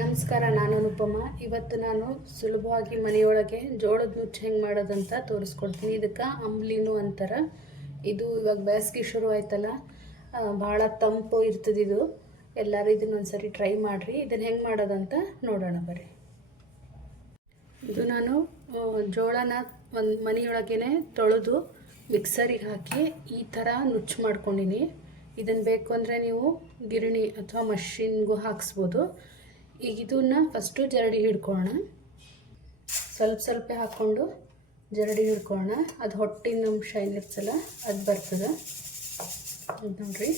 ನಮಸ್ಕಾರ, ನಾನು ಅನುಪಮ. ಇವತ್ತು ನಾನು ಸುಲಭವಾಗಿ ಮನೆಯೊಳಗೆ ಜೋಳದ ನುಚ್ಚು ಹೆಂಗೆ ಮಾಡೋದಂತ ತೋರಿಸ್ಕೊಡ್ತೀನಿ. ಇದಕ್ಕೆ ಅಂಬ್ಲಿನೂ ಅಂತಾರೆ. ಇದು ಇವಾಗ ಬೇಸಿಗೆ ಶುರು ಆಯ್ತಲ್ಲ, ಭಾಳ ತಂಪು ಇರ್ತದೆ. ಇದು ಎಲ್ಲರೂ ಇದನ್ನೊಂದ್ಸರಿ ಟ್ರೈ ಮಾಡಿರಿ. ಇದನ್ನು ಹೆಂಗೆ ಮಾಡೋದಂತ ನೋಡೋಣ ಬರ್ರಿ. ಇದು ನಾನು ಜೋಳನ ಒಂದು ಮನೆಯೊಳಗೇ ತೊಳೆದು ಮಿಕ್ಸರಿಗೆ ಹಾಕಿ ಈ ಥರ ನುಚ್ಚು ಮಾಡ್ಕೊಂಡಿನಿ. ಇದನ್ನು ಬೇಕು ಅಂದರೆ ನೀವು ಗಿರಣಿ ಅಥವಾ ಮಷಿನ್ಗೂ ಹಾಕ್ಸ್ಬೋದು. ಈಗ ಇದನ್ನು ಫಸ್ಟು ಜರಡಿ ಹಿಡ್ಕೊಳ್ಳೋಣ. ಸ್ವಲ್ಪ ಹಾಕ್ಕೊಂಡು ಜರಡಿ ಹಿಡ್ಕೊಳ್ಳೋಣ. ಅದು ಹೊಟ್ಟಿನ ಅಂಶ ಏನಿರ್ತಲ್ಲ ಅದು ಬರ್ತದೆ. ನೋಡ್ರಿ,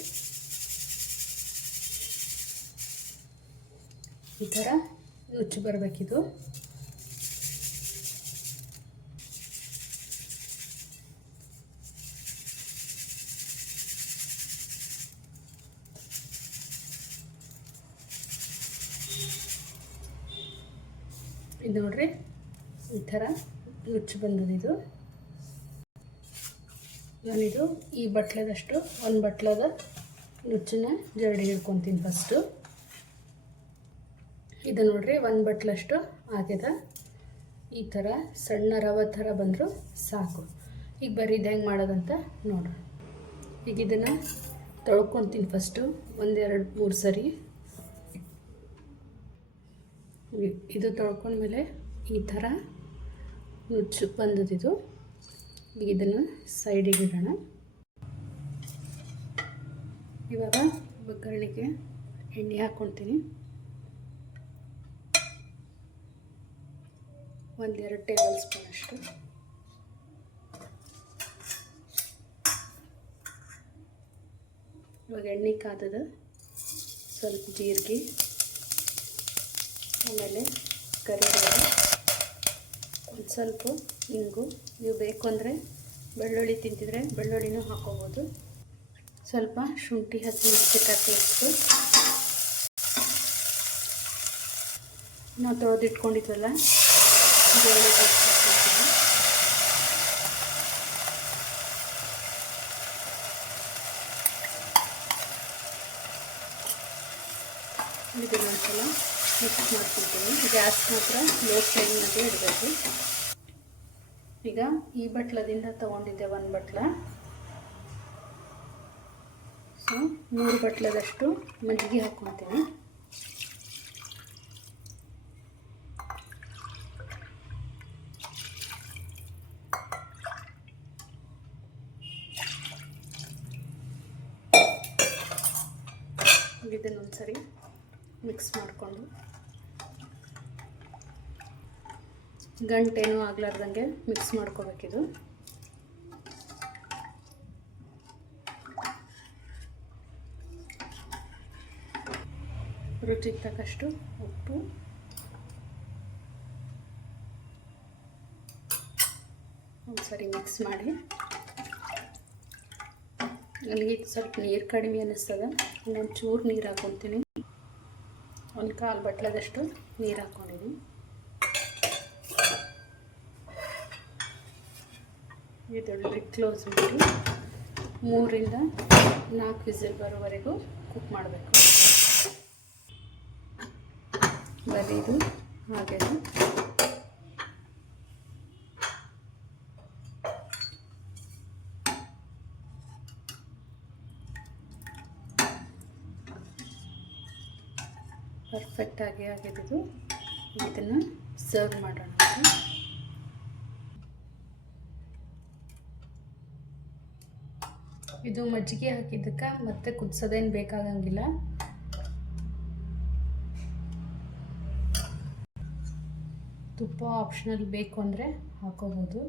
ಈ ಥರ ನುಚ್ಚು ಬರಬೇಕಿದು. ಇದು ನೋಡ್ರಿ, ಈ ಥರ ನುಚ್ಚು ಬಂದದಿದು. ನಾನಿದು ಈ ಬಟ್ಲದಷ್ಟು ಒಂದು ಬಟ್ಲದ ನುಚ್ಚನ್ನ ಜರಡಿ ಹಿಡ್ಕೊತೀನಿ ಫಸ್ಟು. ಇದು ನೋಡ್ರಿ, ಒಂದು ಬಟ್ಲಷ್ಟು ಆಗಿದೆ. ಈ ಥರ ಸಣ್ಣ ರವೆ ಥರ ಬಂದರೂ ಸಾಕು. ಈಗ ಬರೀ ಇದು ಹೆಂಗೆ ಮಾಡೋದಂತ ನೋಡೋಣ. ಈಗ ಇದನ್ನು ತೊಳ್ಕೊತೀನಿ ಫಸ್ಟು 1-2-3 ಸರಿ. ಇದು ತೊಳ್ಕೊಂಡ್ಮೇಲೆ ಈ ಥರ ನುಚ್ಚು ಬಂದದಿದು. ಈಗ ಇದನ್ನು ಸೈಡಿಗೆ ಇಡೋಣ. ಇವಾಗ ಒಗ್ಗರಣೆಗೆ ಎಣ್ಣೆ ಹಾಕ್ಕೊತೀನಿ. 1-2 ಟೇಬಲ್ ಸ್ಪೂನ್ ಅಷ್ಟು. ಇವಾಗ ಎಣ್ಣೆ ಕಾದದ. ಸ್ವಲ್ಪ ಜೀರಿಗೆ, ಆಮೇಲೆ ಕರಿಬೇವು, ಒಂದು ಸ್ವಲ್ಪ ಇಂಗು. ನೀವು ಬೇಕು ಅಂದರೆ ಬೆಳ್ಳುಳ್ಳಿ ತಿಂತಿದ್ರೆ ಬೆಳ್ಳುಳ್ಳಿನೂ ಹಾಕ್ಕೋಬೋದು. ಸ್ವಲ್ಪ ಶುಂಠಿ ಹಸಿಮೆಣಸಿನಕಾಯಿ ಪೇಸ್ಟು, ನಾವು ತೊಳೆದಿಟ್ಕೊಂಡಿದ್ವಲ್ಲ ಜೋಳದ ಹಿಟ್ಟು ಹಾಕ್ಕೊಳ್ತೀನಿ. ಇದನ್ನು ಒಂದ್ಸಲ ಮಿಕ್ಸ್ ಮಾಡ್ಕೊಳ್ತೀನಿ. ಗ್ಯಾಸ್ ಮಾತ್ರ ಲೋ ಫ್ಲೇಮ್ನಾಗೆ ಇಡಬೇಕು. ಈಗ ಈ ಬಟ್ಲದಿಂದ ತೊಗೊಂಡಿದ್ದೆ 1 ಬಟ್ಲ. ಸೊ 3 ಬಟ್ಲದಷ್ಟು ಮಜ್ಜಿಗೆ ಹಾಕ್ಕೊತೀನಿ. ಇದನ್ನೊಂದ್ಸರಿ ಮಿಕ್ಸ್ ಮಾಡಿಕೊಂಡು ಗಂಟೇನೂ ಆಗ್ಲಾರ್ದಂಗೆ ಮಿಕ್ಸ್ ಮಾಡ್ಕೋಬೇಕಿದು. ರುಚಿಗೆ ತಕ್ಕಷ್ಟು ಉಪ್ಪು, ಒಂದ್ಸರಿ ಮಿಕ್ಸ್ ಮಾಡಿ. ನನಗೆ ಸ್ವಲ್ಪ ನೀರು ಕಡಿಮೆ ಅನ್ನಿಸ್ತದೆ. ಇನ್ನೊಂದು ಚೂರು ನೀರು ಹಾಕ್ಕೊತೀನಿ. 1/4 ಬಟ್ಲದಷ್ಟು ನೀರು ಹಾಕ್ಕೊಂಡಿದ್ದೀನಿ. ಇದೊಳ್ಳೆ ಕ್ಲೋಸ್ ಮಾಡಿ 3-4 ವಿಸಿಲ್ ಬರೋವರೆಗೂ ಕುಕ್ ಮಾಡಬೇಕು. ಬರೀ ಇದು ಹಾಗೆ ಪರ್ಫೆಕ್ಟಾಗಿ ಆಗಿದ್ದು. ಇದನ್ನು ಸರ್ವ್ ಮಾಡೋಣ. ಇದು ಮಜ್ಜಿಗೆ ಹಾಕಿದ್ದಕ್ಕೆ ಮತ್ತೆ ಕುದಿಸೋದೇನು ಬೇಕಾಗಂಗಿಲ್ಲ. ತುಪ್ಪ ಆಪ್ಷನಲ್ ಬೇಕು ಅಂದರೆ ಹಾಕೋಬೋದು.